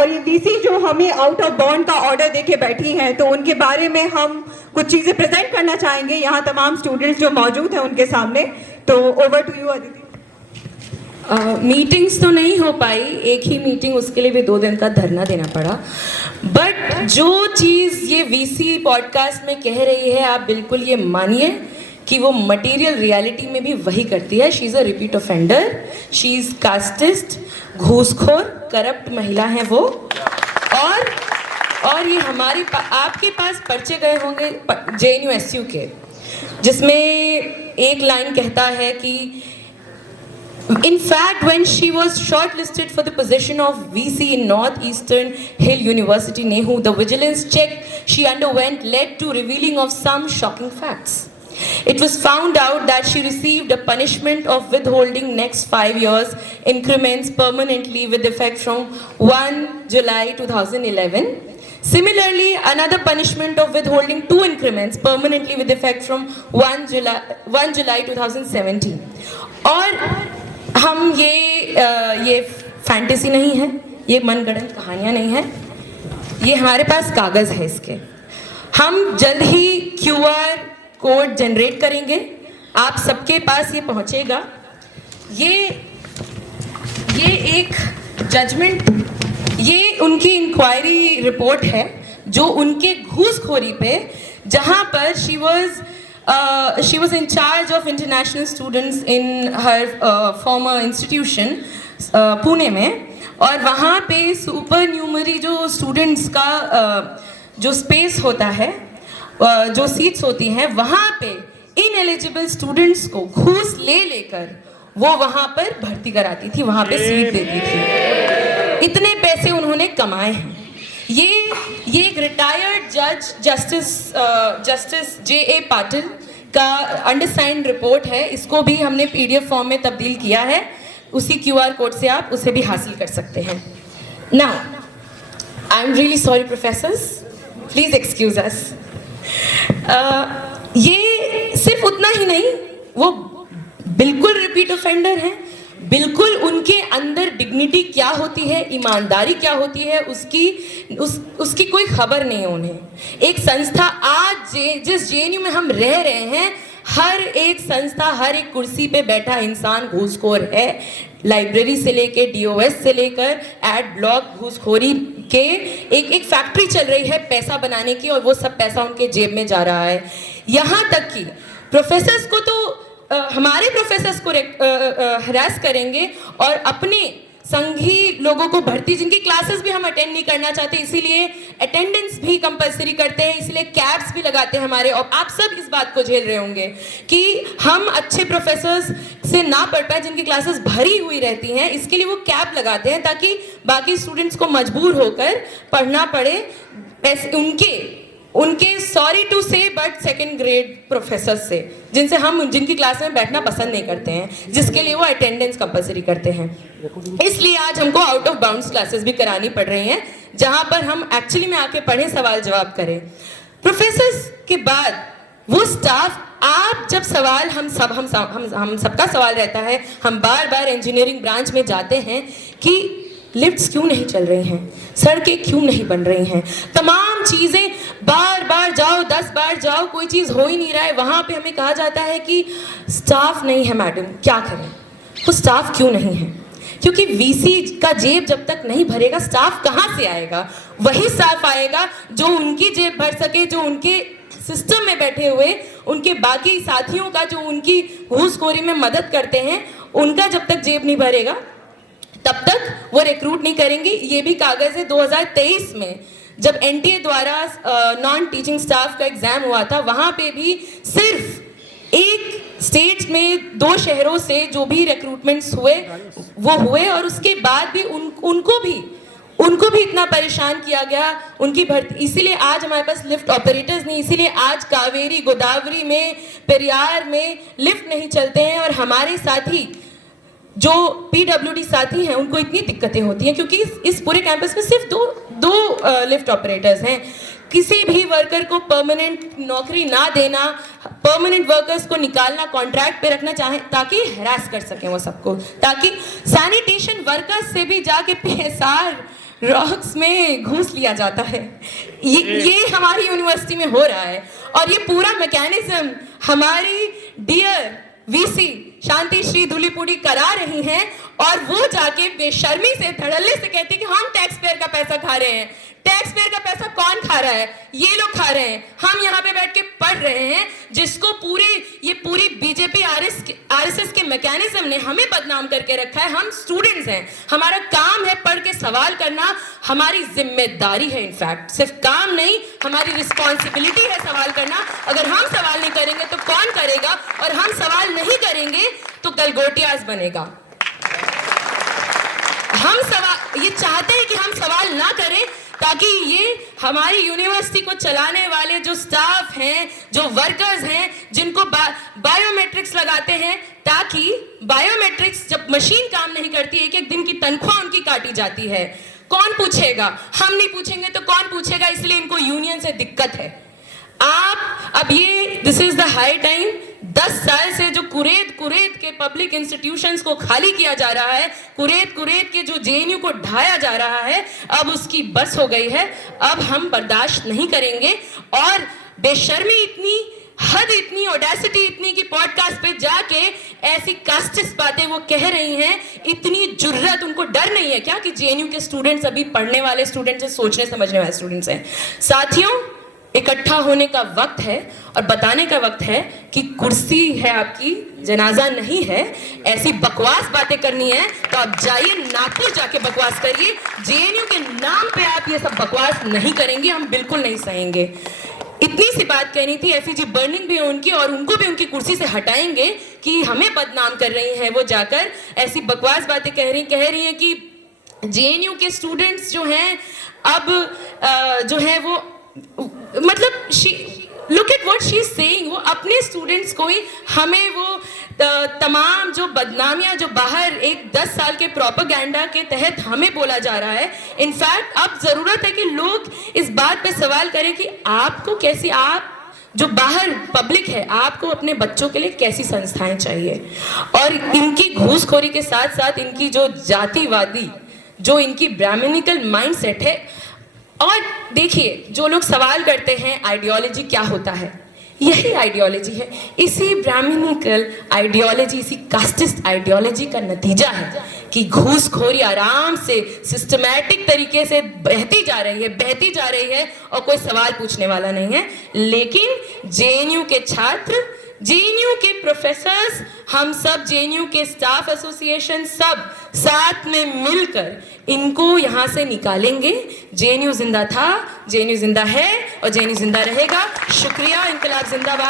और ये वीसी जो हमें आउट ऑफ बॉन्ड का ऑर्डर देके बैठी हैं, तो उनके बारे में हम कुछ चीज़ें प्रेजेंट करना चाहेंगे यहाँ तमाम स्टूडेंट्स जो मौजूद हैं उनके सामने। तो over to you Aditi. Meetings तो नहीं हो पाई, एक ही मीटिंग, उसके लिए भी 2 दिन का धरना देना पड़ा। बट जो चीज़ ये वीसी पॉडकास्ट में कह रही है, आप बिल्कुल ये मानिए कि वो मटेरियल रियलिटी में भी वही करती है। She is a repeat offender, she is casteist, घूसखोर, करप्ट महिला है वो। और ये आपके पास पर्चे गए होंगे JNU-SU के, जिसमें एक लाइन कहता है कि in fact when she was shortlisted for the position of VC in Northeastern Hill University NEHU, the vigilance check she underwent led to revealing of some shocking facts. It was found out that she received a punishment of withholding next 5 years increments permanently with effect from 1 July 2011. Similarly, another punishment of withholding 2 increments permanently with effect from 1 July 2017. और हम ये fantasy नहीं है, ये मनगढ़ंत कहानियाँ नहीं है, ये हमारे पास कागज़ है इसके। हम जल्द ही QR कोड जनरेट करेंगे, आप सबके पास ये पहुँचेगा। ये एक जजमेंट, ये उनकी इंक्वायरी रिपोर्ट है जो उनके घूसखोरी पे, जहाँ पर she was in charge of international students in her former institution Pune में, और वहाँ पे सुपर न्यूमरी जो स्टूडेंट्स का जो स्पेस होता है, जो सीट्स होती हैं, वहाँ पे इनएलिजिबल स्टूडेंट्स को घूस लेकर वो वहाँ पर भर्ती कराती थी, वहाँ पे सीट देती थी। इतने पैसे उन्होंने कमाए हैं। ये एक रिटायर्ड जस्टिस JA पाटिल का अंडरसाइंड रिपोर्ट है, इसको भी हमने PDF फॉर्म में तब्दील किया है, उसी QR कोड से आप उसे भी हासिल कर सकते हैं। Now I am really sorry professors, please excuse अस। ये सिर्फ उतना ही नहीं, वो बिल्कुल रिपीट ऑफेंडर हैं, बिल्कुल उनके अंदर डिग्निटी क्या होती है, ईमानदारी क्या होती है, उसकी कोई खबर नहीं है उन्हें। एक संस्था आज जिस JNU में हम रह रहे हैं, हर एक संस्था, हर एक कुर्सी पे बैठा इंसान घूसखोर है। लाइब्रेरी से लेके DOS से लेकर एड ब्लॉक घूसखोरी के एक फैक्ट्री चल रही है पैसा बनाने की, और वो सब पैसा उनके जेब में जा रहा है। यहाँ तक कि प्रोफेसर्स को तो हमारे प्रोफेसर्स को हरास करेंगे और अपने संघी लोगों को भर्ती, जिनकी क्लासेस भी हम अटेंड नहीं करना चाहते, इसीलिए अटेंडेंस भी कंपलसरी करते हैं, इसलिए कैब्स भी लगाते हैं हमारे। और आप सब इस बात को झेल रहे होंगे कि हम अच्छे प्रोफेसर्स से ना पढ़ पाए, जिनकी क्लासेस भरी हुई रहती हैं, इसके लिए वो कैब लगाते हैं ताकि बाकी स्टूडेंट्स को मजबूर होकर पढ़ना पड़े। ऐसे उनके सॉरी टू से बट सेकेंड ग्रेड प्रोफेसर से, जिनकी क्लास में बैठना पसंद नहीं करते हैं, जिसके लिए वो अटेंडेंस कंपलसरी करते हैं। इसलिए आज हमको आउट ऑफ बाउंड्स क्लासेस भी करानी पड़ रही हैं, जहां पर हम एक्चुअली में आके पढ़ें, सवाल जवाब करें। प्रोफेसर्स के बाद वो स्टाफ, आप जब सवाल हम सबका सवाल रहता है, हम बार बार इंजीनियरिंग ब्रांच में जाते हैं कि लिफ्ट्स क्यों नहीं चल रही हैं, सड़कें क्यों नहीं बन रही हैं, तमाम चीज़ें बार बार जाओ, 10 बार जाओ, कोई चीज़ हो ही नहीं रहा है। वहाँ पे हमें कहा जाता है कि स्टाफ नहीं है मैडम, क्या करें। वो स्टाफ क्यों नहीं है? क्योंकि VC का जेब जब तक नहीं भरेगा, स्टाफ कहाँ से आएगा? वही स्टाफ आएगा जो उनकी जेब भर सके, जो उनके सिस्टम में बैठे हुए उनके बाकी साथियों का, जो उनकी घूसखोरी में मदद करते हैं, उनका जब तक जेब नहीं भरेगा तब तक वो रिक्रूट नहीं करेंगे। ये भी कागज़ है 2023 में जब NTA द्वारा नॉन टीचिंग स्टाफ का एग्ज़ाम हुआ था, वहाँ पे भी सिर्फ एक स्टेट में 2 शहरों से जो भी रिक्रूटमेंट्स हुए वो हुए, और उसके बाद भी उनको भी इतना परेशान किया गया उनकी भर्ती। इसीलिए आज हमारे पास लिफ्ट ऑपरेटर्स नहीं, इसीलिए आज कावेरी गोदावरी में, पेरियार में लिफ्ट नहीं चलते हैं। और हमारे साथी जो PWD साथी हैं, उनको इतनी दिक्कतें होती हैं क्योंकि इस पूरे कैंपस में सिर्फ दो लिफ्ट ऑपरेटर्स हैं। किसी भी वर्कर को परमानेंट नौकरी ना देना, परमानेंट वर्कर्स को निकालना, कॉन्ट्रैक्ट पे रखना चाहे ताकि हरास कर सकें वो सबको, ताकि सैनिटेशन वर्कर्स से भी जाके PSR रॉक्स में घूस लिया जाता है। ये हमारी यूनिवर्सिटी में हो रहा है और ये पूरा मैकेनिज्म हमारी डियर वीसी शांति श्री धूलीपुड़ी करा रही हैं और वो जाके बेशर्मी से धड़ल्ले से कहती है कि हम टैक्स पेयर का पैसा खा रहे हैं। टैक्स पेयर का पैसा कौन खा रहा है? ये लोग खा रहे हैं। हम यहाँ पे बैठ के पढ़ रहे हैं, जिसको पूरी बीजेपी आरएसएस के मैकेनिज्म ने हमें बदनाम करके रखा है। हम स्टूडेंट्स हैं, हमारा काम है पढ़ के सवाल करना, हमारी जिम्मेदारी है। इनफैक्ट सिर्फ काम नहीं, हमारी रिस्पॉन्सिबिलिटी है सवाल करना। अगर हम सवाल नहीं करेंगे तो कौन करेगा? और हम सवाल नहीं करेंगे तो गलगोटियाज बनेगा। ये चाहते हैं कि हम सवाल ना करें ताकि ये हमारी यूनिवर्सिटी को चलाने वाले जो स्टाफ हैं, जो वर्कर्स हैं, जिनको बायोमेट्रिक्स लगाते हैं, ताकि बायोमेट्रिक्स जब मशीन काम नहीं करती, एक एक दिन की तनख्वाह उनकी काटी जाती है। कौन पूछेगा? हम नहीं पूछेंगे तो कौन पूछेगा? इसलिए इनको यूनियन से दिक्कत है। This is the high time. 10 साल से जो कुरेद के पब्लिक इंस्टीट्यूशंस को खाली किया जा रहा है, कुरेद के जो जेएनयू को ढाया जा रहा है, अब उसकी बस हो गई है। अब हम बर्दाश्त नहीं करेंगे। और बेशर्मी इतनी, हद इतनी, ऑडेसिटी इतनी कि पॉडकास्ट पे जाके ऐसी कास्टिस्ट बातें वो कह रही हैं। इतनी जुर्रत, उनको डर नहीं है क्या कि जेएनयू के स्टूडेंट्स अभी पढ़ने वाले स्टूडेंट्स हैं, सोचने समझने वाले स्टूडेंट्स हैं। साथियों, इकट्ठा होने का वक्त है और बताने का वक्त है कि कुर्सी है आपकी, जनाजा नहीं है। ऐसी बकवास बातें करनी है तो आप जाइए, नागपुर जाके बकवास करिए। जेएनयू के नाम पे आप ये सब बकवास नहीं करेंगे, हम बिल्कुल नहीं सहेंगे। इतनी सी बात कहनी थी। एफईजी बर्निंग भी है उनकी, और उनको भी उनकी कुर्सी से हटाएंगे कि हमें बदनाम कर रही हैं। वो जाकर ऐसी बकवास बातें कह रही हैं कि जेएनयू के स्टूडेंट्स जो हैं अब जो है वो, मतलब look at what she is saying. वो अपने स्टूडेंट्स को ही, हमें वो तमाम जो बदनामियां जो बाहर एक 10 साल के प्रोपेगेंडा के तहत हमें बोला जा रहा है। इनफैक्ट अब जरूरत है कि लोग इस बात पे सवाल करें कि आपको कैसी, आप जो बाहर पब्लिक है, आपको अपने बच्चों के लिए कैसी संस्थाएं चाहिए। और इनकी घूसखोरी के साथ साथ इनकी जो जातिवादी, जो इनकी ब्राह्मणिकल माइंडसेट है। और देखिए, जो लोग सवाल करते हैं आइडियोलॉजी क्या होता है, यही आइडियोलॉजी है। इसी ब्राह्मणिकल आइडियोलॉजी, इसी कास्टिस्ट आइडियोलॉजी का नतीजा है कि घूसखोरी आराम से सिस्टमैटिक तरीके से बहती जा रही है और कोई सवाल पूछने वाला नहीं है। लेकिन जेएनयू के छात्र, जेएनयू के प्रोफेसर्स, हम सब जेएनयू के स्टाफ एसोसिएशन, सब साथ में मिलकर इनको यहाँ से निकालेंगे। जेएनयू जिंदा था, जेएनयू जिंदा है और जेएनयू जिंदा रहेगा। शुक्रिया। इंकलाब जिंदाबाद।